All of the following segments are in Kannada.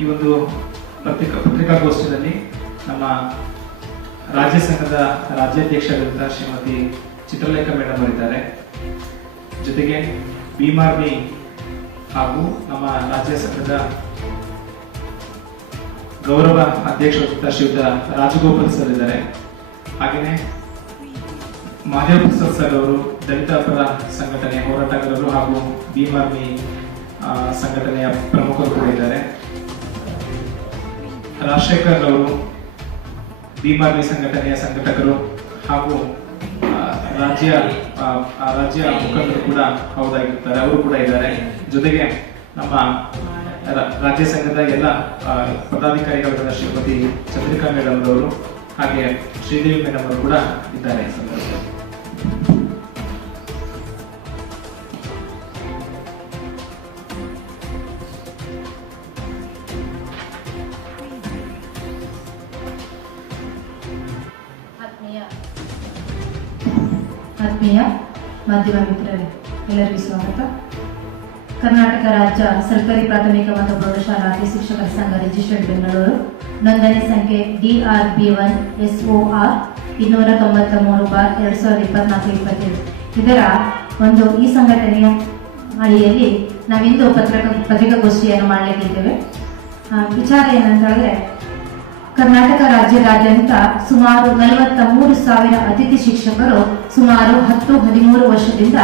ಈ ಒಂದು ಪತ್ರಿಕಾ ಪತ್ರಿಕಾಗೋಷ್ಠಿಯಲ್ಲಿ ನಮ್ಮ ರಾಜ್ಯ ಸಂಘದ ರಾಜ್ಯಾಧ್ಯಕ್ಷರಾದಂಥ ಶ್ರೀಮತಿ ಚಿತ್ರಲೇಖಾ ಮೇಡಮ್ ಅವರಿದ್ದಾರೆ. ಜೊತೆಗೆ ಭೀಮಾರ್ಮಿ ಹಾಗೂ ನಮ್ಮ ರಾಜ್ಯ ಸಂಘದ ಗೌರವ ಅಧ್ಯಕ್ಷ ಶ್ರೀಯುತ ರಾಜಗೋಪಾಲ್ ಸರ್ ಇದ್ದಾರೆ. ಹಾಗೆಯೇ ಮಹಾದೇವ್ ಪ್ರಸಾದ್ ಸರ್ ಅವರು ದಲಿತ ಪರ ಸಂಘಟನೆ ಹೋರಾಟಗಾರರು ಹಾಗೂ ಭೀಮಾರ್ಮಿ ಸಂಘಟನೆಯ ಪ್ರಮುಖರು ಕೂಡ ಇದ್ದಾರೆ. ರಾಜಶೇಖರ್ ಅವರು ಭೀಮಾರ್ಮಿ ಸಂಘಟನೆಯ ಸಂಘಟಕರು ಹಾಗೂ ರಾಜ್ಯ ರಾಜ್ಯ ಮುಖಂಡರು ಕೂಡ ಹೌದಾಗಿರ್ತಾರೆ ಅವರು ಕೂಡ ಇದ್ದಾರೆ ಜೊತೆಗೆ ನಮ್ಮ ರಾಜ್ಯ ಸಂಘದ ಎಲ್ಲ ಪದಾಧಿಕಾರಿಗಳ ಶ್ರೀಮತಿ ಚಂದ್ರಿಕಾ ಮೇಡಮ್ ಅವರು ಹಾಗೆ ಶ್ರೀದೇವಿ ಮೇಡಮ್ ಅವರು ಕೂಡ ಇದ್ದಾರೆ ಸಂದರ್ಭದಲ್ಲಿ. ಆತ್ಮೀಯ ಮಾಧ್ಯಮ ಮಿತ್ರರೇ, ಎಲ್ಲರಿಗೂ ಸ್ವಾಗತ. ಕರ್ನಾಟಕ ರಾಜ್ಯ ಸರ್ಕಾರಿ ಪ್ರಾಥಮಿಕ ಮತ್ತು ಪ್ರೌಢಶಾಲಾ ಶಿಕ್ಷಕರ ಸಂಘ ರಿಜಿಸ್ಟರ್ಡ್ ಬೆಂಗಳೂರು. ನೋಂದಣಿ ಸಂಖ್ಯೆ D R B one S O R ಇನ್ನೂರ ತೊಂಬತ್ತ ಮೂರು ಬಾರ್ ಎರಡು ಸಾವಿರದ ಇಪ್ಪತ್ನಾಲ್ಕು ಇಪ್ಪತ್ತೇಳು. ಇದರ ಒಂದು ಈ ಸಂಘಟನೆಯ ಅಡಿಯಲ್ಲಿ ನಾವಿಂದು ಪತ್ರಿಕಾ, ಪತ್ರಿಕಾಗೋಷ್ಠಿಯನ್ನು ಮಾಡಲಿಕ್ಕಿದ್ದೇವೆ. ವಿಚಾರ ಏನಂತ ಹೇಳಿದ್ರೆ ಕರ್ನಾಟಕ ರಾಜ್ಯದಾದ್ಯಂತ ಸುಮಾರು ನಲವತ್ತ ಮೂರು ಸಾವಿರ ಅತಿಥಿ ಶಿಕ್ಷಕರು ಸುಮಾರು ಹತ್ತು ಹದಿಮೂರು ವರ್ಷದಿಂದ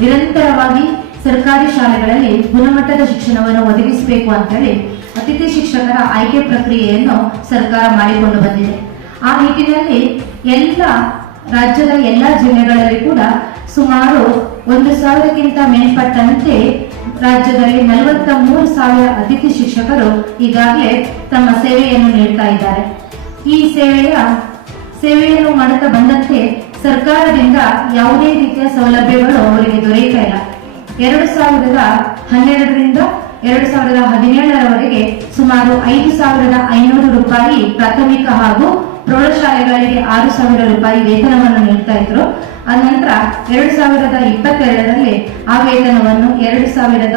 ನಿರಂತರವಾಗಿ ಸರ್ಕಾರಿ ಶಾಲೆಗಳಲ್ಲಿ ಗುಣಮಟ್ಟದ ಶಿಕ್ಷಣವನ್ನು ಒದಗಿಸಬೇಕು ಅಂತೇಳಿ ಅತಿಥಿ ಶಿಕ್ಷಕರ ಆಯ್ಕೆ ಪ್ರಕ್ರಿಯೆಯನ್ನು ಸರ್ಕಾರ ಮಾಡಿಕೊಂಡು ಬಂದಿದೆ. ಆ ನಿಟ್ಟಿನಲ್ಲಿ ಎಲ್ಲ ರಾಜ್ಯದ ಎಲ್ಲ ಜಿಲ್ಲೆಗಳಲ್ಲಿ ಕೂಡ ಸುಮಾರು ಒಂದು ಸಾವಿರಕ್ಕಿಂತ ಮೇಲ್ಪಟ್ಟಂತೆ ರಾಜ್ಯದಲ್ಲಿ ನಲವತ್ತ ಮೂರು ಸಾವಿರ ಅತಿಥಿ ಶಿಕ್ಷಕರು ಈಗಾಗಲೇ ತಮ್ಮ ಸೇವೆಯನ್ನು ನೀಡ್ತಾ ಇದ್ದಾರೆ. ಈ ಸೇವೆಯ, ಸೇವೆಯನ್ನು ಮಾಡುತ್ತಾ ಬಂದಂತೆ ಸರ್ಕಾರದಿಂದ ಯಾವುದೇ ರೀತಿಯ ಸೌಲಭ್ಯಗಳು ಅವರಿಗೆ ದೊರೆಯುತ್ತಾ ಇಲ್ಲ. ಎರಡು ಸಾವಿರದ ಹನ್ನೆರಡರಿಂದ ಎರಡು ಸಾವಿರದ ಹದಿನೇಳರವರೆಗೆ ಸುಮಾರು ಐದು ಸಾವಿರದ ಐನೂರು ರೂಪಾಯಿ ಪ್ರಾಥಮಿಕ ಹಾಗೂ ಪ್ರೌಢಶಾಲೆಗಳಿಗೆ ಆರು ಸಾವಿರ ರೂಪಾಯಿ ವೇತನವನ್ನು ನೀಡ್ತಾ ಇದ್ರು ಆ ನಂತರ ಎರಡು ಸಾವಿರದ ಇಪ್ಪತ್ತೆರಡರಲ್ಲಿ ಆ ವೇತನವನ್ನು ಎರಡು ಸಾವಿರದ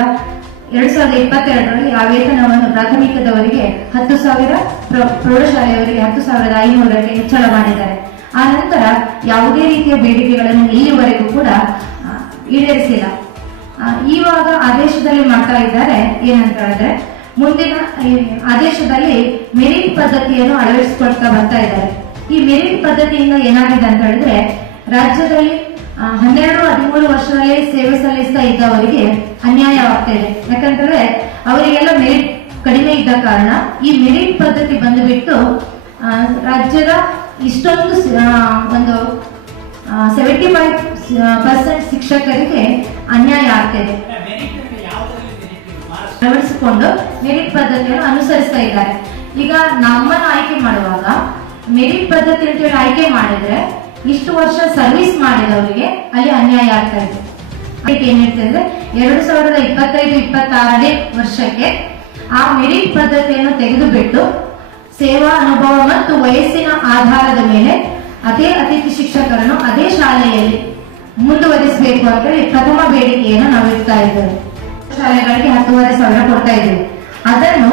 ಎರಡು ಸಾವಿರದ ಇಪ್ಪತ್ತೆರಡರಲ್ಲಿ ಆ ವೇತನವನ್ನು ಪ್ರಾಥಮಿಕದವರಿಗೆ ಹತ್ತು ಸಾವಿರ, ಪ್ರ- ಪ್ರೌಢಶಾಲೆಯವರಿಗೆ ಹತ್ತು ಸಾವಿರದ ಐನೂರಕ್ಕೆ ಹೆಚ್ಚಳ ಮಾಡಿದ್ದಾರೆ. ಆ ನಂತರ ಯಾವುದೇ ರೀತಿಯ ಬೇಡಿಕೆಗಳನ್ನು ಇಲ್ಲಿವರೆಗೂ ಕೂಡ ಈಡೇರಿಸಿಲ್ಲ. ಇವಾಗ ಆದೇಶದಲ್ಲಿ ಮಾಡ್ತಾ ಇದ್ದಾರೆ, ಏನಂತ ಹೇಳಿದ್ರೆ, ಮುಂದಿನ ಆದೇಶದಲ್ಲಿ ಮೆರಿಟ್ ಪದ್ಧತಿಯನ್ನು ಅಳವಡಿಸಿಕೊಳ್ತಾ ಬರ್ತಾ ಇದ್ದಾರೆ. ಈ ಮೆರಿಟ್ ಪದ್ಧತಿಯಿಂದ ಏನಾಗಿದೆ ಅಂತ ಹೇಳಿದ್ರೆ ರಾಜ್ಯದಲ್ಲಿ ಹನ್ನೆರಡು ಹದಿಮೂರು ವರ್ಷದಲ್ಲಿ ಸೇವೆ ಸಲ್ಲಿಸ್ತಾ ಇದ್ದವರಿಗೆ ಅನ್ಯಾಯವಾಗ್ತಾ ಇದೆ ಯಾಕಂತಂದ್ರೆ, ಅವರಿಗೆಲ್ಲ ಮೆರಿಟ್ ಕಡಿಮೆ ಇದ್ದ ಕಾರಣ ಈ ಮೆರಿಟ್ ಪದ್ಧತಿ ಬಂದುಬಿಟ್ಟು ರಾಜ್ಯದ ಇಷ್ಟೊಂದು ಒಂದು ಸೆವೆಂಟಿ ಫೈವ್ ಪರ್ಸೆಂಟ್ ಶಿಕ್ಷಕರಿಗೆ ಅನ್ಯಾಯ ಆಗ್ತಿದೆ. ಅಳವಡಿಸಿಕೊಂಡು ಮೆರಿಟ್ ಪದ್ಧತಿಯನ್ನು ಅನುಸರಿಸ್ತಾ ಇದ್ದಾರೆ. ಈಗ ನಮ್ಮನ್ನು ಆಯ್ಕೆ ಮಾಡುವಾಗ ಮೆರಿಟ್ ಪದ್ಧತಿ ಅಂತೇಳಿ ಆಯ್ಕೆ ಮಾಡಿದ್ರೆ ಇಷ್ಟು ವರ್ಷ ಸರ್ವಿಸ್ ಮಾಡಿದವರಿಗೆ ಅಲ್ಲಿ ಅನ್ಯಾಯ ಆಗ್ತಾ ಇದೆ. ಅದಕ್ಕೆ ಏನ್ ಹೇಳ್ತಾ ಅಂದ್ರೆ ಎರಡು ಸಾವಿರದ ಇಪ್ಪತ್ತೈದು, ಇಪ್ಪತ್ತಾರನೇ ವರ್ಷಕ್ಕೆ ಆ ಮೆರಿಟ್ ಪದ್ಧತಿಯನ್ನು ತೆಗೆದುಬಿಟ್ಟು ಸೇವಾ ಅನುಭವ ಮತ್ತು ವಯಸ್ಸಿನ ಆಧಾರದ ಮೇಲೆ ಅದೇ ಅತಿಥಿ ಶಿಕ್ಷಕರನ್ನು ಅದೇ ಶಾಲೆಯಲ್ಲಿ ಮುಂದುವರಿಸಬೇಕು ಅಂತ ಹೇಳಿ ಪ್ರಥಮ ಬೇಡಿಕೆಯನ್ನು ನಾವು ಇಡ್ತಾ ಇದ್ದೇವೆ. ಶಾಲೆಗಳಿಗೆ ಹತ್ತುವರೆ ಸಾವಿರ ಕೊಡ್ತಾ ಇದ್ದೇವೆ. ಅದನ್ನು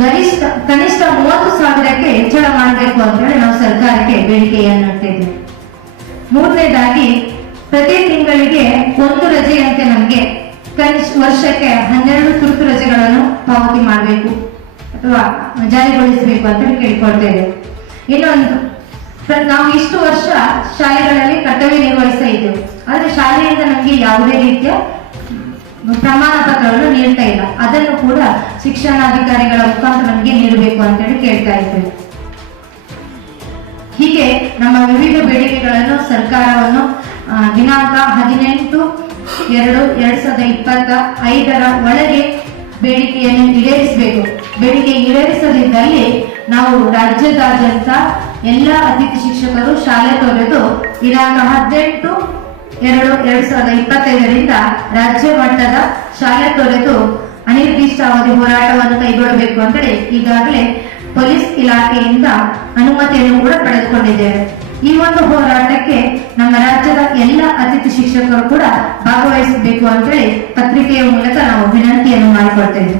ಗರಿಷ್ಠ, ಕನಿಷ್ಠ ಮೂವತ್ತು ಸಾವಿರಕ್ಕೆ ಹೆಚ್ಚಳ ಮಾಡಬೇಕು ಅಂತ ಹೇಳಿ ನಾವು ಸರ್ಕಾರಕ್ಕೆ ಬೇಡಿಕೆಯನ್ನು ಇಡ್ತಾ ಇದ್ದೀವಿ. ಮೂರನೇದಾಗಿ, ಪ್ರತಿ ತಿಂಗಳಿಗೆ ಒಂದು ರಜೆಯಂತೆ ನಮಗೆ ಕನಿಷ್ಠ ವರ್ಷಕ್ಕೆ ಹನ್ನೆರಡು ತುರ್ತು ರಜೆಗಳನ್ನು ಪಾವತಿ ಮಾಡಬೇಕು ಅಥವಾ ಜಾರಿಗೊಳಿಸಬೇಕು ಅಂತ ಕೇಳ್ಕೊಳ್ತೇವೆ ಇನ್ನೊಂದು ನಾವು ಇಷ್ಟು ವರ್ಷ ಶಾಲೆಗಳಲ್ಲಿ ಕರ್ತವ್ಯ ನಿರ್ವಹಿಸ್ತಾ ಇದ್ದೇವೆ. ಆದ್ರೆ ಶಾಲೆಯಿಂದ ನಮಗೆ ಯಾವುದೇ ರೀತಿಯ ಪ್ರಮಾಣ ಪತ್ರವನ್ನು ನೀಡ್ತಾ ಇಲ್ಲ. ಅದನ್ನು ಕೂಡ ಶಿಕ್ಷಣಾಧಿಕಾರಿಗಳ ಮುಖಾಂತರ ನಮಗೆ ನೀಡಬೇಕು ಅಂತ ಹೇಳಿ ಕೇಳ್ತಾ ಇದ್ದೇವೆ. ಹೀಗೆ ನಮ್ಮ ವಿವಿಧ ಬೇಡಿಕೆಗಳನ್ನು ಸರ್ಕಾರವನ್ನು ದಿನಾಂಕ ಹದಿನೆಂಟು ಎರಡು ಎರಡ್ ಸಾವಿರದ ಇಪ್ಪತ್ತ ಐದರ ಒಳಗೆ ಬೇಡಿಕೆಯನ್ನು ಈಡೇರಿಸಬೇಕು. ಬೇಡಿಕೆ ಈಡೇರಿಸದಿದ್ದಲ್ಲಿ ನಾವು ರಾಜ್ಯದಾದ್ಯಂತ ಎಲ್ಲ ಅತಿಥಿ ಶಿಕ್ಷಕರು ಶಾಲೆ ತೊರೆದು ದಿನಾಂಕ ಹದಿನೆಂಟು ಎರಡು, ಎರಡ್ ಸಾವಿರದ ಇಪ್ಪತ್ತೈದರಿಂದ ರಾಜ್ಯ ಮಟ್ಟದ ಶಾಲೆ ತೊರೆದು ಅನಿರ್ದಿಷ್ಟಾವಧಿ ಹೋರಾಟವನ್ನು ಕೈಗೊಳ್ಳಬೇಕು ಅಂತೇಳಿ ಈಗಾಗಲೇ ಪೊಲೀಸ್ ಇಲಾಖೆಯಿಂದ ಅನುಮತಿಯನ್ನು ಕೂಡ ಪಡೆದುಕೊಂಡಿದ್ದೇವೆ. ಈ ಒಂದು ಹೋರಾಟಕ್ಕೆ ನಮ್ಮ ರಾಜ್ಯದ ಎಲ್ಲ ಅತಿಥಿ ಶಿಕ್ಷಕರು ಕೂಡ ಭಾಗವಹಿಸಬೇಕು ಅಂತೇಳಿ ಪತ್ರಿಕೆಯ ಮೂಲಕ ನಾವು ವಿನಂತಿಯನ್ನು ಮಾಡಿಕೊಳ್ತೇವೆ.